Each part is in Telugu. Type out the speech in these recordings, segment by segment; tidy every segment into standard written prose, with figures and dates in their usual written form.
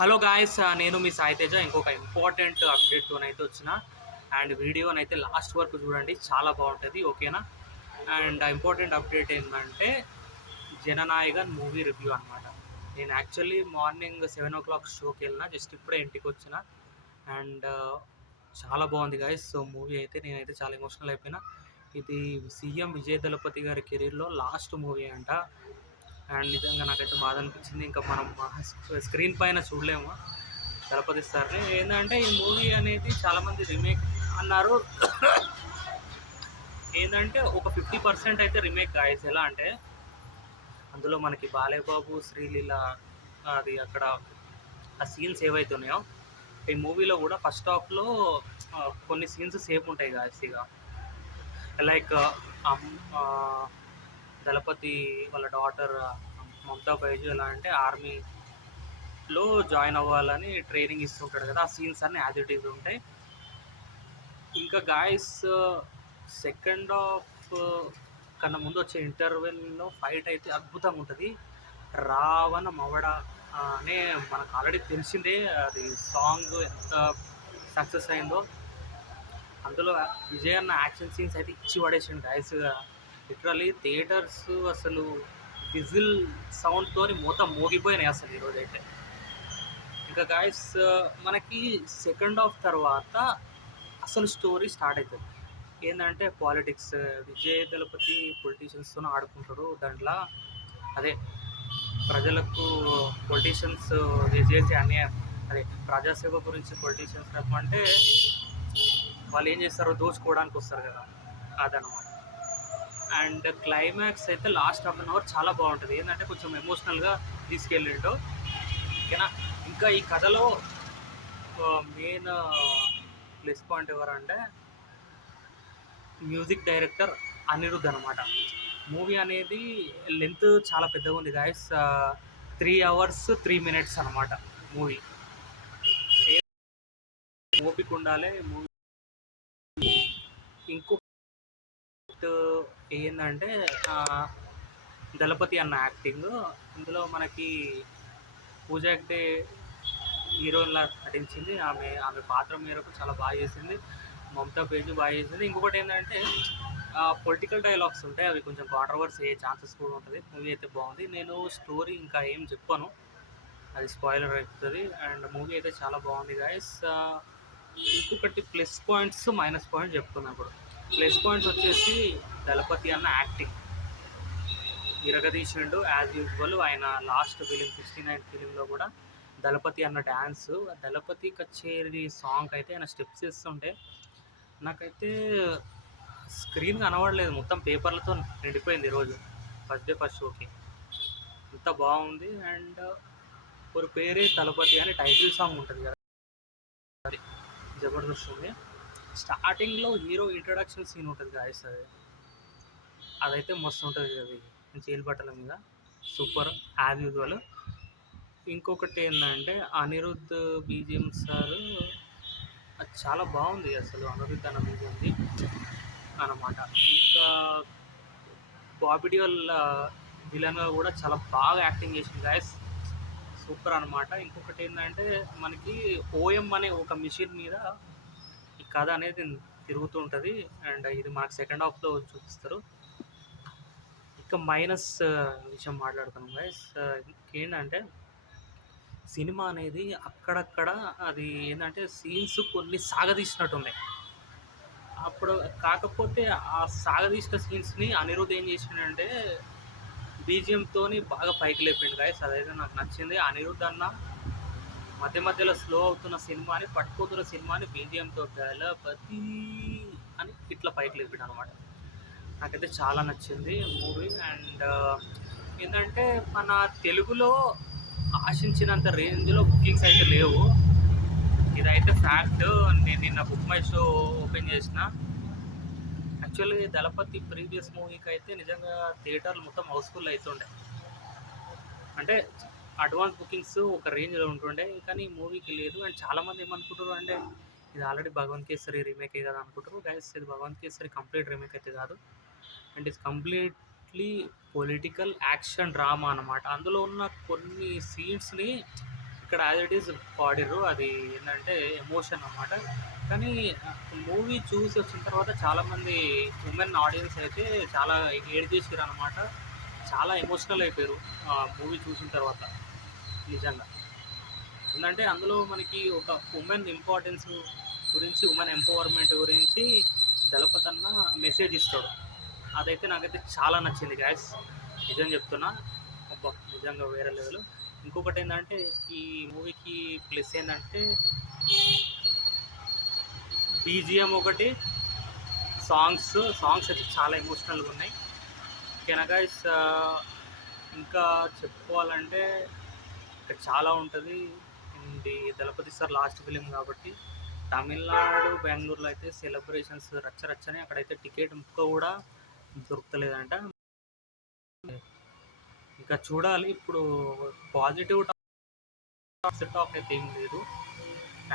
హలో గాయస్, నేను మీ సాయి తేజ. ఇంకొక ఇంపార్టెంట్ అప్డేట్తోనైతే వచ్చిన. అండ్ వీడియోనైతే లాస్ట్ వరకు చూడండి, చాలా బాగుంటుంది. ఓకేనా? అండ్ ఇంపార్టెంట్ అప్డేట్ ఏంటంటే జననాయగన్ మూవీ రివ్యూ అనమాట. నేను యాక్చువల్లీ మార్నింగ్ 7 o'clock షోకి వెళ్ళిన, జస్ట్ ఇప్పుడే ఇంటికి వచ్చిన. అండ్ చాలా బాగుంది గాయస్. సో మూవీ అయితే నేనైతే చాలా ఎమోషనల్ అయిపోయినా. ఇది సీఎం విజయ్ దళపతి గారి కెరీర్లో లాస్ట్ మూవీ అంట. అండ్ నిజంగా నాకైతే బాధ అనిపించింది. ఇంకా మనం స్క్రీన్ పైన చూడలేము దళపతి సార్ని. ఏంటంటే ఈ మూవీ అనేది చాలామంది రీమేక్ అన్నారు. ఏంటంటే ఒక 50% అయితే రీమేక్ గాయస్. ఎలా అంటే అందులో మనకి బాలయ్యబాబు, శ్రీలీల, అది అక్కడ ఆ సీన్స్ ఏవైతే ఉన్నాయో ఈ మూవీలో కూడా ఫస్ట్ హాఫ్లో కొన్ని సీన్స్ సేమ్ ఉంటాయి గాయస్. ఇక లైక్ దళపతి వాళ్ళ డాటర్ మమతా బైజు ఎలా అంటే ఆర్మీలో జాయిన్ అవ్వాలని ట్రైనింగ్ ఇస్తుంటాడు కదా, ఆ సీన్స్ అన్నీ యాజ్ ఇట్ ఈజ్ ఉంటాయి. ఇంకా గాయస్ సెకండ్ హాఫ్ కన్నా ముందు వచ్చే ఇంటర్వెల్లో ఫైట్ అయితే అద్భుతంగా ఉంటుంది. రావణ మవడ అనే మనకు ఆల్రెడీ తెలిసిందే. అది సాంగ్ ఎంత సక్సెస్ అయిందో. అందులో విజయ్ అన్న యాక్షన్ సీన్స్ అయితే ఇచ్చి పడేసిండు గాయస్. లిటరలీ థియేటర్స్ అసలు విజిల్ సౌండ్తో మొత్తం మోగిపోయినాయి అసలు ఈరోజైతే. ఇంకా గాయస్ మనకి సెకండ్ హాఫ్ తర్వాత అసలు స్టోరీ స్టార్ట్ అవుతుంది. ఏంటంటే పాలిటిక్స్. విజయ్ దళపతి పొలిటీషియన్స్తో ఆడుకుంటాడు దాంట్లో. అదే ప్రజలకు పొలిటీషియన్స్ చేసే అన్యాయం, అదే ప్రజాసేవ గురించి పొలిటీషియన్స్ అంటే వాళ్ళు ఏం చేస్తారో దోచుకోవడానికి వస్తారు కదా, అదనమాట. అండ్ క్లైమాక్స్ అయితే లాస్ట్ హాఫ్ అన్ అవర్ చాలా బాగుంటుంది. ఏంటంటే కొంచెం ఎమోషనల్గా తీసుకెళ్ళిండు. ఓకేనా? ఇంకా ఈ కథలో మెయిన్ ప్లస్ పాయింట్ ఎవరంటే మ్యూజిక్ డైరెక్టర్ అనిరుద్ధ్ అనమాట. మూవీ అనేది లెంత్ చాలా పెద్దగా ఉంది గాయస్. 3 hours 3 minutes అనమాట మూవీ. ఓపిక ఉండాలి మూవీ. ఇంకో ఏంటంటే దళపతి అన్న యాక్టింగ్. ఇందులో మనకి పూజా హెగ్డే హీరోయిన్లా నటించింది. ఆమె ఆమె పాత్ర మేరకు చాలా బాగా చేసింది. మమతా బైజు బాగా చేసింది. ఇంకొకటి ఏంటంటే పొలిటికల్ డైలాగ్స్ ఉంటాయి, అవి కొంచెం కాంట్రవర్సీ అయ్యే ఛాన్సెస్ కూడా ఉంటుంది. మూవీ అయితే బాగుంది. నేను స్టోరీ ఇంకా ఏం చెప్పను, అది స్పాయిలర్ అవుతుంది. అండ్ మూవీ అయితే చాలా బాగుంది గాయస్. ఇంకొకటి ప్లస్ పాయింట్స్ మైనస్ పాయింట్స్ చెప్తున్నా ఇప్పుడు. ప్లస్ పాయింట్స్ వచ్చేసి దళపతి అన్న యాక్టింగ్ ఇరగదీసిండు యాజ్ యూజువల్. ఆయన లాస్ట్ ఫిలిం 69 ఫిలింలో కూడా దళపతి అన్న డ్యాన్స్, దళపతి కచేరీ సాంగ్ అయితే ఆయన స్టెప్స్ ఇస్తుంటే నాకైతే స్క్రీన్ కనబడలేదు, మొత్తం పేపర్లతో నిండిపోయింది ఈరోజు ఫస్ట్ డే ఫస్ట్ షోకి. అంత బాగుంది. అండ్ ఒక పేరే తలపతి అని టైటిల్ సాంగ్ ఉంటుంది కదా, అది జబర్దస్త్ ఉంది. స్టార్టింగ్లో హీరో ఇంట్రడక్షన్ సీన్ ఉంటుంది గాయస్, అదైతే మస్తు ఉంటుంది. అది జైలు బట్టల మీద సూపర్ యాజ్ యూజువల్. ఇంకొకటి ఏంటంటే అనిరుద్ధ్ బీజిఎం సార్ అది చాలా బాగుంది అసలు. అనిరుద్ధ్ అన్న మీద ఉంది అన్నమాట. ఇంకా బాబీ డియోల్ విలన్గా కూడా చాలా బాగా యాక్టింగ్ చేసింది గాయస్, సూపర్ అనమాట. ఇంకొకటి ఏంటంటే మనకి ఓఎం అనే ఒక మిషన్ మీద ఈ కథ అనేది తిరుగుతూ ఉంటుంది. అండ్ ఇది మనకు సెకండ్ హాఫ్లో చూపిస్తారు. ఇక మైనస్ విషయం మాట్లాడుతున్నాం గైస్. ఏంటంటే సినిమా అనేది అక్కడక్కడ అది ఏంటంటే సీన్స్ కొన్ని సాగదీసినట్టున్నాయి. అప్పుడు కాకపోతే ఆ సాగదీసిన సీన్స్ని అనిరుద్ధ్ ఏం చేసిండంటే బీజిఎంతో బాగా పైకి లేపిండు గైస్. అదైతే నాకు నచ్చింది. అనిరుద్ధ్ అన్న మధ్య మధ్యలో స్లో అవుతున్న సినిమాని, పట్టుకుతున్న సినిమాని బీజిఎంతో దళపతి అని ఇట్లా పైకి లేపిండు అనమాట. నాకైతే చాలా నచ్చింది మూవీ. అండ్ ఏంటంటే మన తెలుగులో ఆశించినంత రేంజ్లో బుకింగ్స్ అయితే లేవు, ఇదైతే ఫ్యాక్ట్. నేను నిన్న బుక్ మై షో ఓపెన్ చేసిన. యాక్చువల్లీ దళపతి ప్రీవియస్ మూవీకి అయితే నిజంగా థియేటర్లు మొత్తం హౌస్ఫుల్ అవుతుండే. అంటే అడ్వాన్స్ బుకింగ్స్ ఒక రేంజ్లో ఉంటుండే, కానీ మూవీకి లేదు. అండ్ చాలామంది ఏమనుకుంటారు అంటే ఇది ఆల్రెడీ భగవంత్ కేసరి రీమేకే కదా అనుకుంటారు. గైస్, ఇది భగవంత్ కేసరి కంప్లీట్ రీమేక్ అయితే కాదు. And it's completely political action drama అనమాట. అందులో ఉన్న కొన్ని సీన్స్ని ఇక్కడ యాజ్ ఇట్ ఈస్ పాడిర్రు. అది ఏంటంటే ఎమోషన్ అనమాట. కానీ మూవీ చూసి వచ్చిన తర్వాత చాలామంది ఉమెన్ ఆడియన్స్ అయితే చాలా ఏడ్చేసిర్రనమాట. చాలా ఎమోషనల్ అయిపోయారు మూవీ చూసిన తర్వాత నిజంగా. ఏందంటే అందులో మనకి ఒక ఉమెన్ ఇంపార్టెన్స్ గురించి, ఉమెన్ ఎంపవర్‌మెంట్ గురించి దళపతన్న మెసేజ్ ఇస్తాడు. అదైతే నాకైతే చాలా నచ్చింది గైస్. నిజం చెప్తున్నా. అబ్బా! నిజంగా వేరే లెవెల్. ఇంకొకటేందంటే ఈ మూవీకి ప్లస్ ఏందంటే బీజీఎం ఒకటి, సాంగ్స్ అయితే చాలా ఎమోషనల్‌గా ఉన్నాయి. ఓకేనా గైస్. ఇంకా చెప్పుకోవాలంటే ఇంకా చాలా ఉంటది. ఇది 'దళపతి సార్' లాస్ట్ ఫిలిం కాబట్టి తమిళనాడు, బెంగుళూరులో అయితే సెలబ్రేషన్స్ రచ్చరచ్చనే. అక్కడైతే టికెట్ ముక్క కూడా దొరుకుతలేదంట. ఇంకా చూడాలి. ఇప్పుడు పాజిటివ్ టాక్ అయితే ఏం లేదు.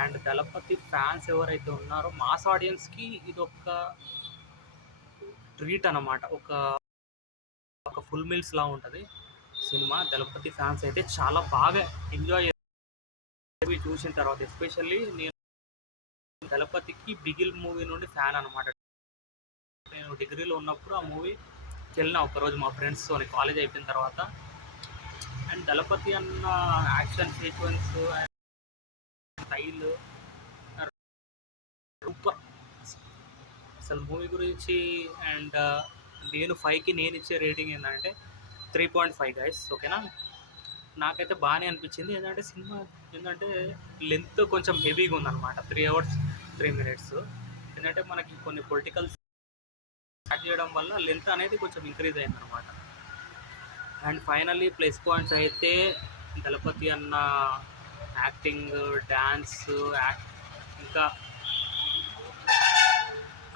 అండ్ దళపతి ఫ్యాన్స్ ఎవరైతే ఉన్నారో మాస్ ఆడియన్స్‌కి ఇదొక ట్రీట్ అనమాట. ఒక ఫుల్ మీల్స్‌లా ఉంటది సినిమా. దళపతి ఫ్యాన్స్ అయితే చాలా బాగా ఎంజాయ్ చూసిన తర్వాత. ఎస్పెషల్లీ నేను దళపతికి 'బిగిల్' మూవీ నుండి ఫ్యాన్ అనమాట. నేను డిగ్రీలో ఉన్నప్పుడు ఆ మూవీకెళ్ళిన ఒకరోజు మా ఫ్రెండ్స్‌తోని కాలేజ్ అయిపోయిన తర్వాత. అండ్ దళపతి అన్న యాక్షన్ సీక్వెన్స్ స్టైల్ సూపర్. అసలు మూవీ గురించి అండ్ నేను 5కి నేను ఇచ్చే రేటింగ్ ఏంటంటే 3.5 గైస్. ఓకేనా. నాకైతే బాగానే అనిపించింది. ఏంటంటే సినిమా ఏంటంటే లెంత్ కొంచెం హెవీగా ఉందన్నమాట. 3 అవర్స్ 3 మినిట్స్. ఏంటంటే మనకి కొన్ని పొలిటికల్స్ యాడ్ చేయడం వల్ల లెంత్ అనేది కొంచెం ఇంక్రీజ్ అయిందనమాట. అండ్ ఫైనల్లీ ప్లస్ పాయింట్స్ అయితే దళపతి అన్న యాక్టింగ్, డ్యాన్స్, ఇంకా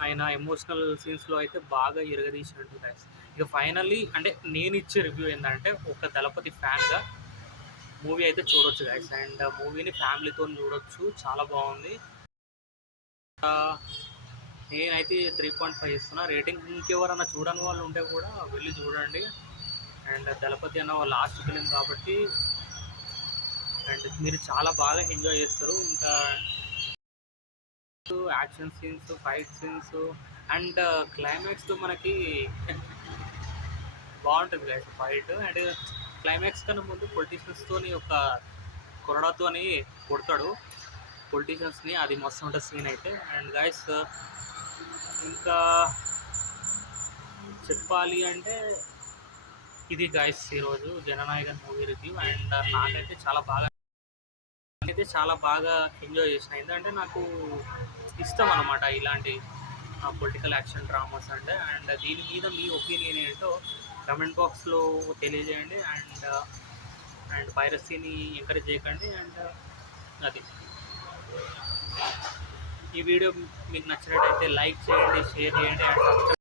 ఆయన ఎమోషనల్ సీన్స్‌లో అయితే బాగా ఇరగదీసినట్టు గైస్. ఇక ఫైనల్లీ అంటే నేను ఇచ్చే రివ్యూ ఏంటంటే ఒక దళపతి ఫ్యాన్‌గా మూవీ అయితే చూడొచ్చు గైస్. అండ్ మూవీని ఫ్యామిలీతోని చూడొచ్చు. చాలా బాగుంది. నేనైతే 3.5 ఇస్తున్నా రేటింగ్. ఇంకెవరన్నా చూడని వాళ్ళు ఉంటే కూడా వెళ్ళి చూడండి. అండ్ దళపతి అన్న వాళ్ళ లాస్ట్ ఫిలిం కాబట్టి అండ్ మీరు చాలా బాగా ఎంజాయ్ చేస్తారు. ఇంకా action scenes, fight scenes and క్లైమాక్స్‌లో మనకి బాగుంటుంది గైస్ ఫైట్. అండ్ క్లైమాక్స్ కన్నా ముందు పొలిటీషియన్స్తోని ఒక కొరడాతోని కొడతాడు పొలిటీషియన్స్‌ని. అది మస్తు ఉంటుంది సీన్ అయితే. అండ్ గైస్ ఇంకా చెప్పాలి అంటే ఇది గైస్ ఈరోజు 'జననాయకన్' మూవీ రివ్యూ. అండ్ నాకైతే చాలా బాగా ఎంజాయ్ చేసిన. ఎందుకంటే నాకు ఇష్టం అనమాట ఇలాంటి పొలిటికల్ యాక్షన్ డ్రామాస్ అంటే. అండ్ దీని మీద మీ ఒపీనియన్ ఏంటో కమెంట్ బాక్స్లో తెలియజేయండి. అండ్ పైరసీని ఎంకరేజ్ చేయకండి. అండ్ అది ఈ వీడియో మీకు నచ్చినట్టయితే లైక్ చేయండి, షేర్ చేయండి అండ్ సబ్స్క్రైబ్